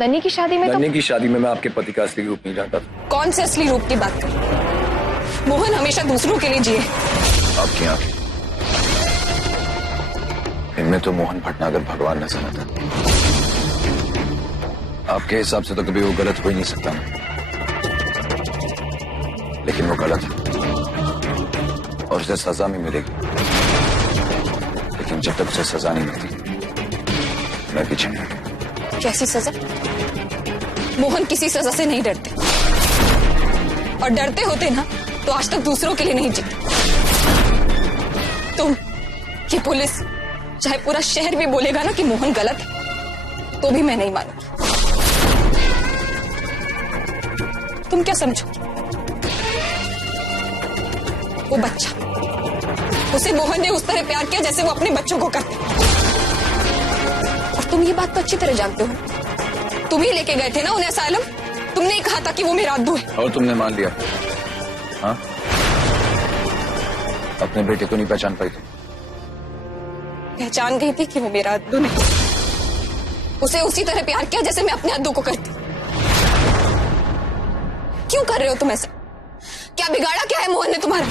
नन्ही की शादी में नन्ही की शादी में मैं आपके पति का असली रूप नहीं जानता था। कौन से असली रूप की बात कर? मोहन हमेशा दूसरों के लिए जिए। आपकी आंखें, इनमें तो मोहन भटनागर भगवान नजर आता। आपके हिसाब से तो कभी वो गलत हो ही नहीं सकता ना, लेकिन वो गलत है और उसे सजा भी मिलेगी। लेकिन जब तक उसे सजा नहीं मिलती मैं पीछे नहीं। कैसी सजा? मोहन किसी सजा से नहीं डरते, और डरते होते ना तो आज तक दूसरों के लिए नहीं जीते। तुम, ये पुलिस, चाहे पूरा शहर भी बोलेगा ना कि मोहन गलत है, तो भी मैं नहीं मानूंगी। तुम क्या समझो? वो बच्चा, उसे मोहन ने उस तरह प्यार किया जैसे वो अपने बच्चों को करते। और तुम ये बात तो अच्छी तरह जानते हो, तुम ही लेके गए थे ना उन्हें असाइलम। तुमने ही कहा था कि वो मेरा अद्दू है। और तुमने मान लिया? हाँ, अपने बेटे को नहीं पहचान पाई तुम? पहचान गई थी कि वो मेरा अद्दू नहीं। उसे उसी तरह प्यार किया जैसे मैं अपने अद्दू को करती। क्यों कर रहे हो तुम ऐसा? क्या बिगाड़ा क्या है मोहन ने तुम्हारा?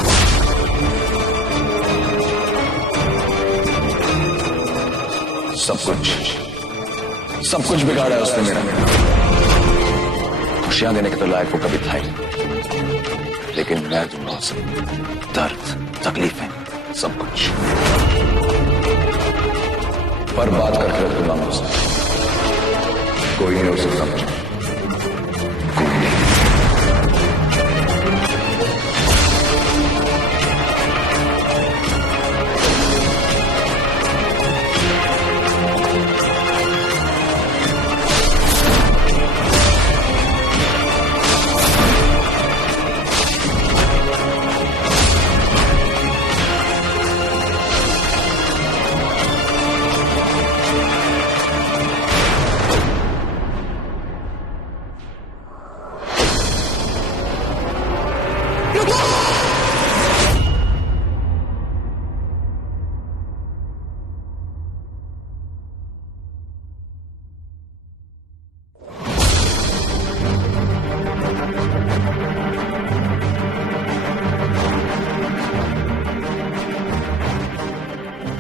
सब कुछ बिगाड़ा है उसने मेरा। खुशियां देने के तो लायक वो कभी था ही, लेकिन मैं दूंगा उसे दर्द, तकलीफें, सब कुछ। पर बात करके रख दूंगा मैं उसे। कोई नहीं उसे समझ, कोई नहीं।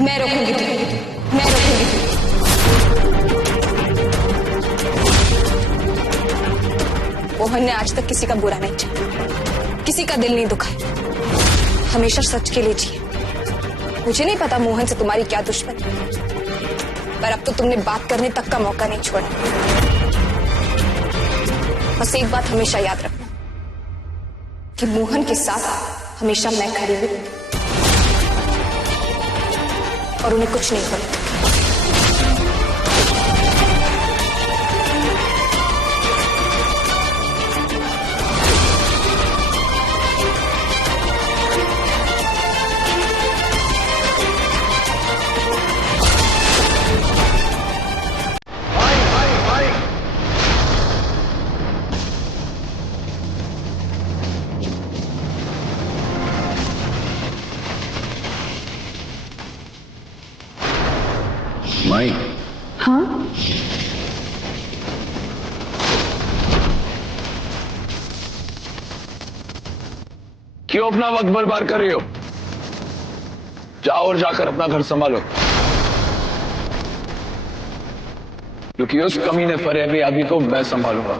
मैं रोकूंगी तुम्हें, मैं रोकूंगी। मोहन ने आज तक किसी का बुरा नहीं चाहा, किसी का दिल नहीं दुखाया, हमेशा सच के लिए जिए। मुझे नहीं पता मोहन से तुम्हारी क्या दुश्मनी, पर अब तो तुमने बात करने तक का मौका नहीं छोड़ा। बस एक बात हमेशा याद रखना कि मोहन के साथ हमेशा मैं खड़ी हूं और उन्हें कुछ नहीं होने दूंगी। माई। हाँ? क्यों अपना वक्त बर्बाद कर रही हो? जाओ और जाकर अपना घर संभालो, क्योंकि उस कमीने फरेबी अभी को मैं संभालूंगा।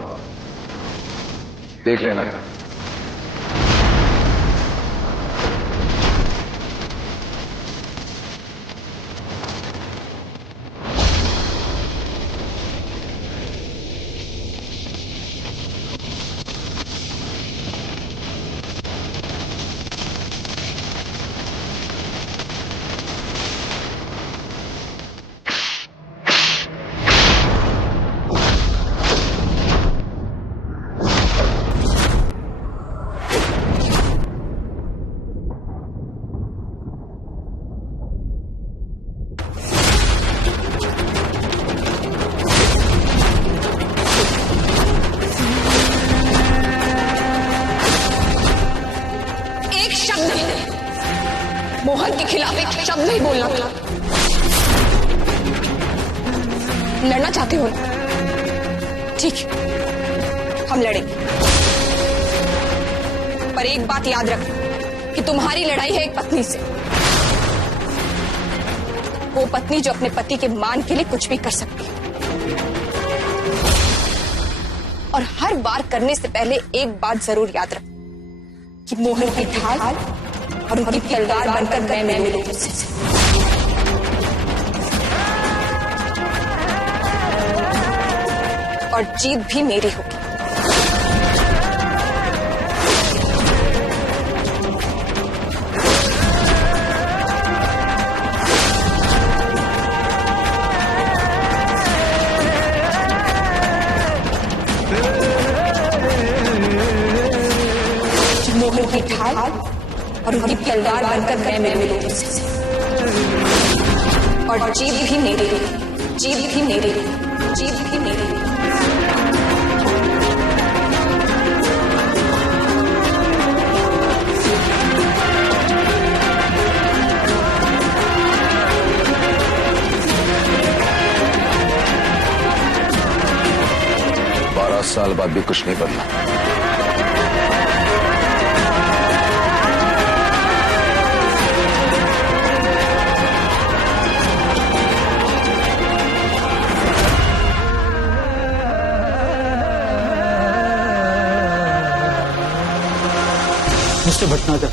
देख लेना। मोहन के खिलाफ एक शब्द नहीं बोलना था। लड़ना चाहते हो ठीक है, हम लड़ेंगे, पर एक बात याद रख कि तुम्हारी लड़ाई है एक पत्नी से, वो पत्नी जो अपने पति के मान के लिए कुछ भी कर सकती है। और हर बार करने से पहले एक बात जरूर याद रख कि मोहन की ढाल और उनकी तलवार बनकर मैं मिलूं तुझसे। और जीत भी मेरी होगी। मोहन की ढाल और उनकी तलवार बनकर मैं मिलूं तुझसे। और जीत भी मेरी होगी, जीत भी मेरी होगी, जीत भी मेरी होगी। साल बाद भी कुछ नहीं बदला। मिस्टर भटनागर,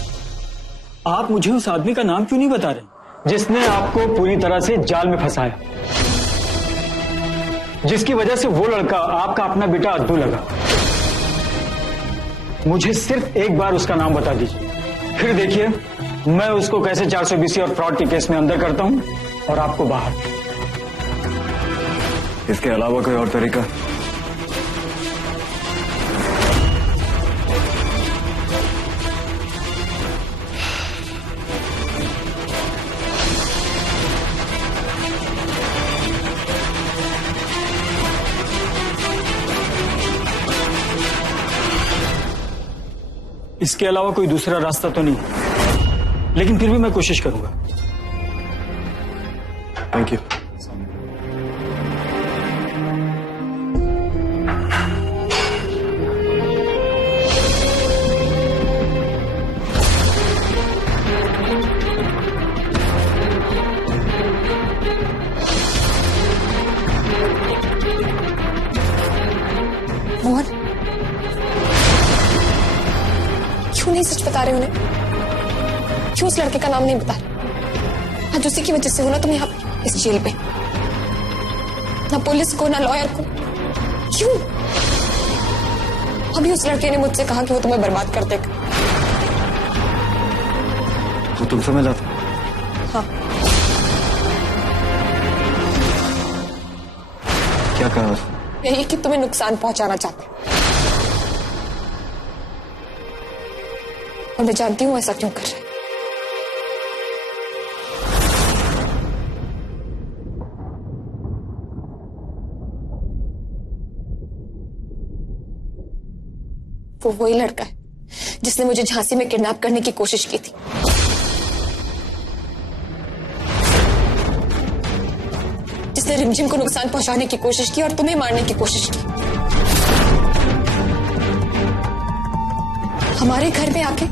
आप मुझे उस आदमी का नाम क्यों नहीं बता रहे जिसने आपको पूरी तरह से जाल में फंसाया, जिसकी वजह से वो लड़का आपका अपना बेटा अद्दू लगा? मुझे सिर्फ एक बार उसका नाम बता दीजिए, फिर देखिए मैं उसको कैसे 420 और फ्रॉड के केस में अंदर करता हूं और आपको बाहर। इसके अलावा कोई और तरीका? इसके अलावा कोई दूसरा रास्ता तो नहीं, लेकिन फिर भी मैं कोशिश करूंगा। Thank you. मोहन, क्यों नहीं सच बता रहे उन्हें? क्यों उस लड़के का नाम नहीं बता रहे? आज उसी की वजह से हो ना तुम यहाँ इस जेल पे। ना पुलिस को ना लॉयर को। क्यों? अभी उस लड़के ने मुझसे कहा कि वो तुम्हें बर्बाद कर देगा। वो तुमसे मिला था? हाँ। क्या कहा? यही कि तुम्हें नुकसान पहुंचाना चाहते। और मैं जानती हूं ऐसा क्यों कर रहे। वो वही लड़का है जिसने मुझे झांसी में किडनैप करने की कोशिश की थी। जिसने रिमझिम को नुकसान पहुंचाने की कोशिश की और तुम्हें मारने की कोशिश की। हमारे घर में आके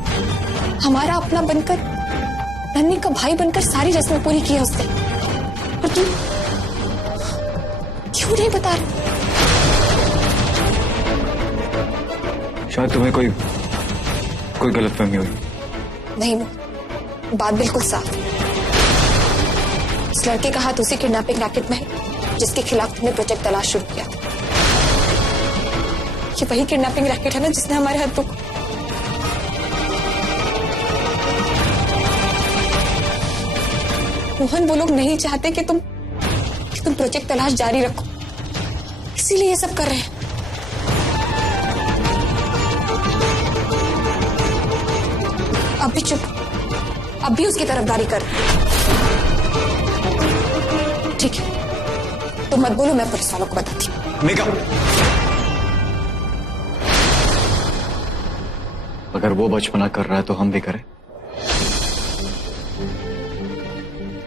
हमारा अपना बनकर, नन्ही का भाई बनकर सारी रस्में पूरी की है उसने। और तुम क्यों नहीं बता रहे? शायद तुम्हें कोई गलतफहमी हुई। नहीं, बात बिल्कुल साफ है। इस लड़के का हाथ उसी किडनैपिंग रैकेट में है जिसके खिलाफ तुमने प्रोजेक्ट तलाश शुरू किया था। ये वही किडनैपिंग रैकेट है ना जिसने हमारे हाथों को। मोहन, वो लोग नहीं चाहते कि तुम प्रोजेक्ट तलाश जारी रखो, इसीलिए ये सब कर रहे हैं। अब भी चुप, अब भी उसकी तरफदारी कर। ठीक है, तुम मत बोलो, मैं पुलिस वालों को बताती हूँ। मेघा, अगर वो बचपना कर रहा है तो हम भी करें।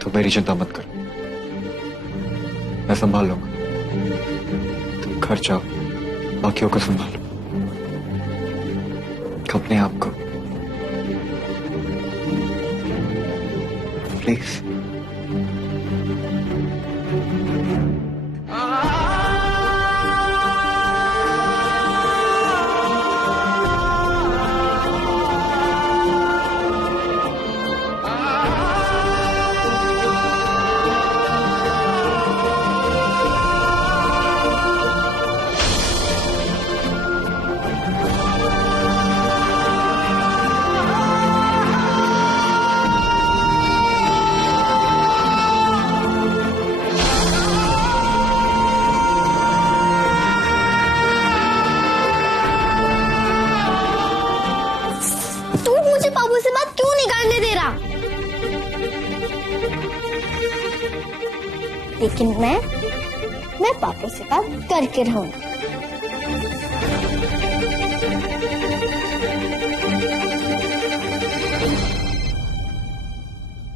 तो मेरी चिंता मत कर, मैं संभाल लूंगा। तुम घर जाओ बाकियों को संभालो, अपने आप को प्लीज। पापू से बात क्यों नहीं करने दे रहा? लेकिन मैं पापू से बात करके रहूंगा।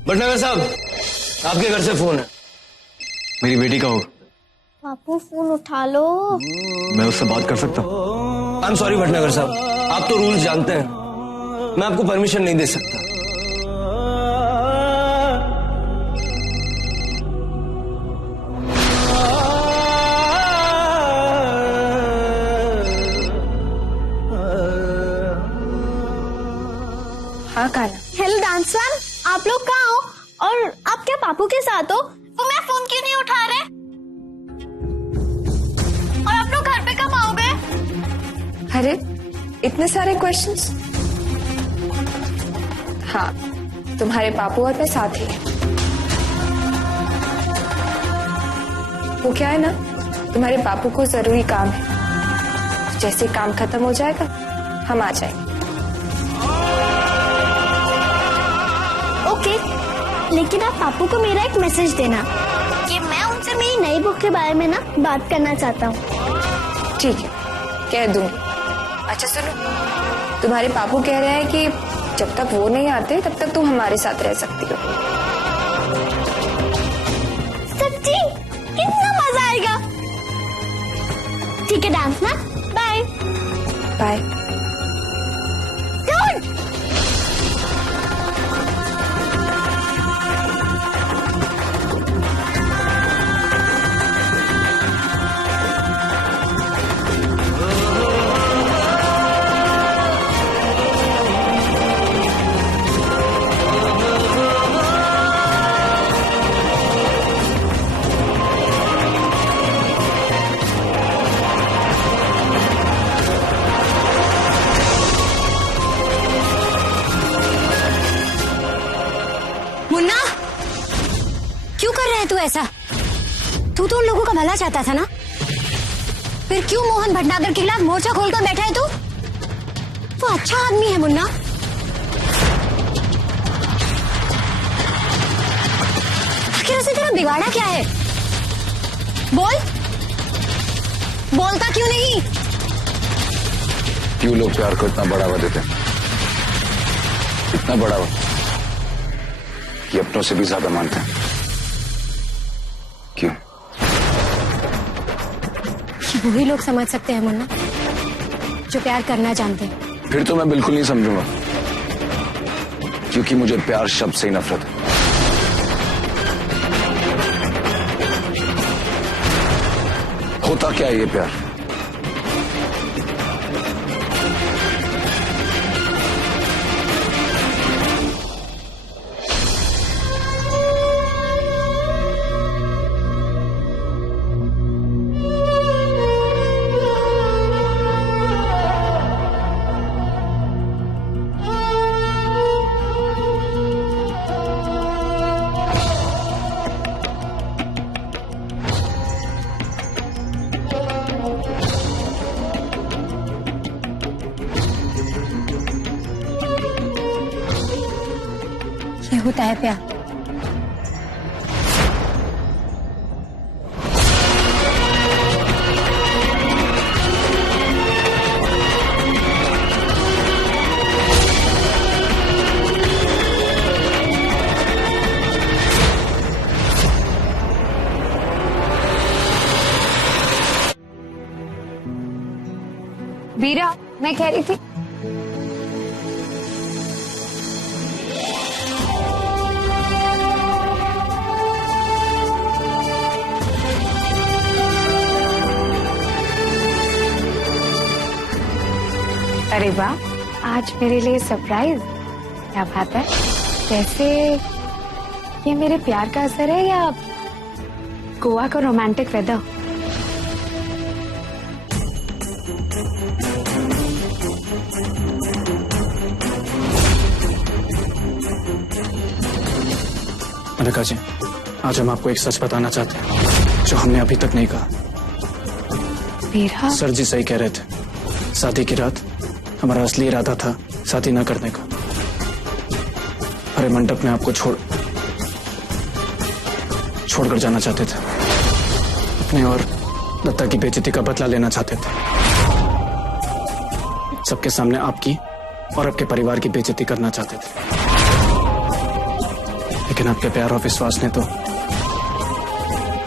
भटनागर साहब, आपके घर से फोन है। मेरी बेटी का होगा। पापू फोन उठा लो। मैं उससे बात कर सकता हूँ? आई एम सॉरी भटनागर साहब, आप तो रूल्स जानते हैं, मैं आपको परमिशन नहीं दे सकता। हाँ काना। हेलो डांस मैम, आप लोग कहाँ हो और आप क्या पापू के साथ हो? तो मैं फोन क्यों नहीं उठा रहे? और आप लोग घर पे कब आओगे? अरे इतने सारे क्वेश्चंस। हाँ, तुम्हारे पापू और मैं साथ ही हैं। वो क्या है ना, तुम्हारे पापू को जरूरी काम है, जैसे काम खत्म हो जाएगा हम आ जाएंगे। ओके, लेकिन आप पापू को मेरा एक मैसेज देना कि मैं उनसे मेरी नई बुक के बारे में ना बात करना चाहता हूँ। ठीक है, कह दूंगी। अच्छा सुनो, तुम्हारे पापू कह रहे हैं कि जब तक वो नहीं आते तब तक तुम हमारे साथ रह सकती हो। सच्ची? कितना मजा आएगा। ठीक है डांस ना, बाय बाय। गुड। मुन्ना, क्यों कर रहे है तू ऐसा? तू तो उन लोगों का भला चाहता था ना, फिर क्यों मोहन भटनागर के खिलाफ मोर्चा खोलकर बैठा है तू? वो अच्छा आदमी है मुन्ना। आखिर उसे तेरा बिगाड़ा क्या है? बोल, बोलता क्यों नहीं? क्यों लोग प्यार को इतना बढ़ावा देते हैं? इतना बढ़ावा कि अपनों से भी ज्यादा मानते हैं। क्यों? ये वही लोग समझ सकते हैं मुन्ना जो प्यार करना जानते हैं। फिर तो मैं बिल्कुल नहीं समझूंगा, क्योंकि मुझे प्यार शब्द से ही नफरत है। होता क्या है ये प्यार? ये होता है प्यार। वीरा, मैं कह रही थी अरे वाह, आज मेरे लिए सरप्राइज। क्या बात है? वैसे ये मेरे प्यार का असर है या गोवा का रोमांटिक वेदर? अनिका जी, आज हम आपको एक सच बताना चाहते हैं जो हमने अभी तक नहीं कहा। वीरा, सर जी सही कह रहे थे। शादी की रात हमारा असली इरादा था शादी न करने का। हरे मंडप में आपको छोड़कर जाना चाहते थे। अपने और दत्ता की बेइज्जती का बदला लेना चाहते थे। सबके सामने आपकी और आपके परिवार की बेइज्जती करना चाहते थे। लेकिन आपके प्यार और विश्वास ने तो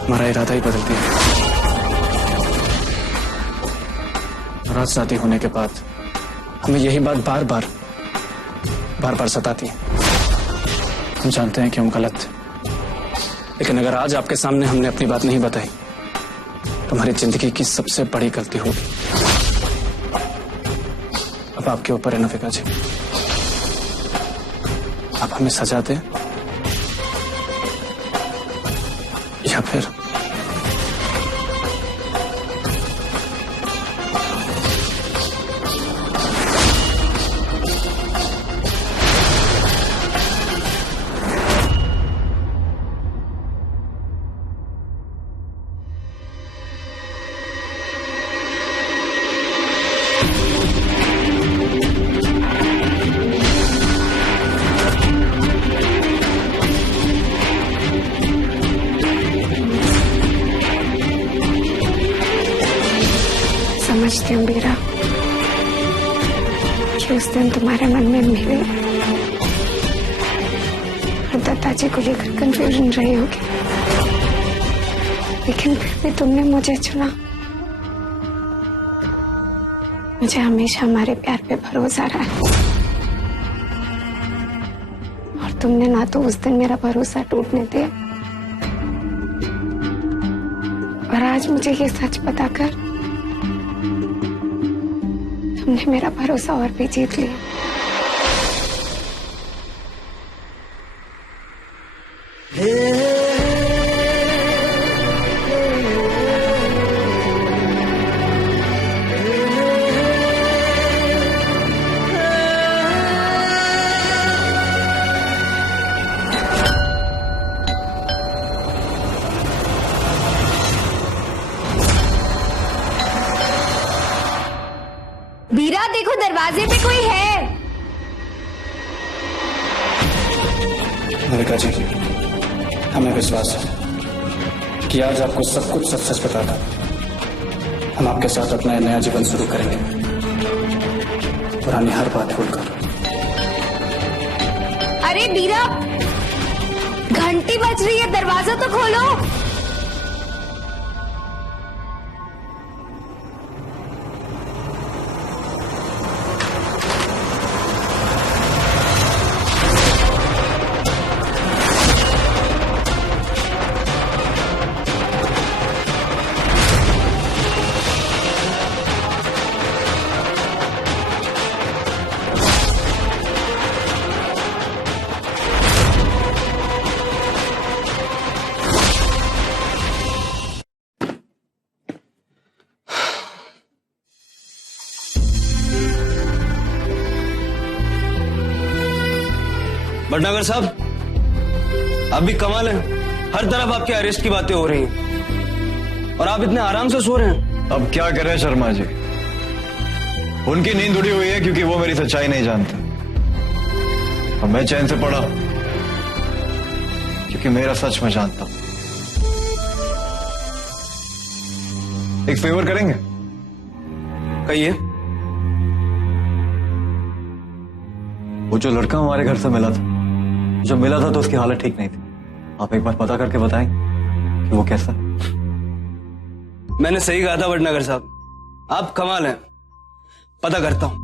हमारा इरादा ही बदल दिया। और आज शादी होने के बाद हमें यही बात बार बार सताती है। हम जानते हैं कि हम गलत थे, लेकिन अगर आज आपके सामने हमने अपनी बात नहीं बताई तो हमारी जिंदगी की सबसे बड़ी गलती होगी। अब आपके ऊपर है नफिका जी, आप हमें सजा दें या फिर समझती हूँ वीरा कि उस दिन तुम्हारे मन में मेरे और दत्ता जी को लेकर कंफ्यूजन रही होगी, लेकिन फिर भी तुमने मुझे चुना। मुझे हमेशा हमारे प्यार पे भरोसा रहा है और तुमने ना तो उस दिन मेरा भरोसा टूटने दिया और आज मुझे ये सच बताकर तुमने मेरा भरोसा और भी जीत लिया। वीरा, देखो दरवाजे पे कोई है। अनिका जी, हमें विश्वास है कि आज आपको सब कुछ सच सच बता दूं। हम आपके साथ अपना नया जीवन शुरू करेंगे, पुरानी हर बात भूलकर। अरे वीरा, घंटी बज रही है, दरवाजा तो खोलो। भटनागर साहब, आप भी कमाल हैं। हर तरफ आपके अरेस्ट की बातें हो रही हैं और आप इतने आराम से सो रहे हैं। अब क्या करें शर्मा जी, उनकी नींद उड़ी हुई है क्योंकि वो मेरी सच्चाई नहीं जानते। और मैं चैन से पड़ा क्योंकि मेरा सच मैं जानता हूं। एक फेवर करेंगे? कहिए। वो जो लड़का हमारे घर से मिला था, जब मिला था तो उसकी हालत ठीक नहीं थी। आप एक बार पता करके बताएं कि वो कैसा है। मैंने सही कहा था भटनागर साहब, आप कमाल हैं। पता करता हूं।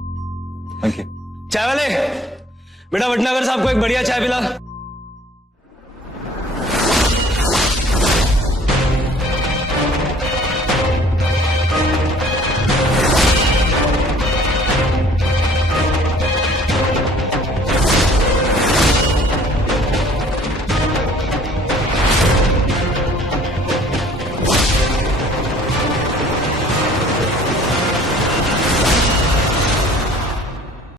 Thank you. चाय वाले, बेटा भटनागर साहब को एक बढ़िया चाय पिला।